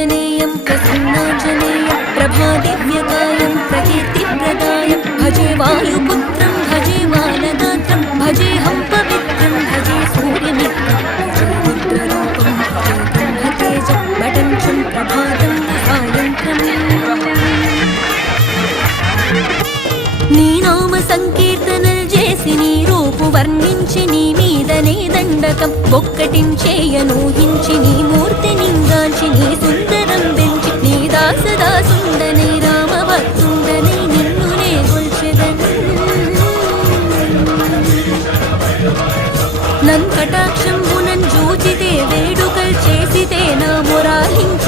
आञ्जनेयं प्रसन्नाञ्जनेयं प्रभादिव्यकायं प्रकीर्तिप्रदायं भजे वायुपुत्रं भजे वानगात्रं भजेऽहं पवित्रं भजे सूर्यमित्रं भजे रुद्ररूपं भजे ब्रह्मतेजं वटञ्चं प्रभातं सायन्त्रम् నీ నామ సంకీర్తనలు చేసి నీ రూపు వర్ణించి నీ మీదనే దండకం ఒక్కటించేయనూహించి నీ మూర్తి నింగాంచి నీ సుందరం పెంచి నీ దాసదాసుండనే రామభక్తుండనే నిన్నునే గొల్చెదను నన్ కటాక్షంబునన్ జూచితే వేడుకల్ చేసితే నా మొరాలింక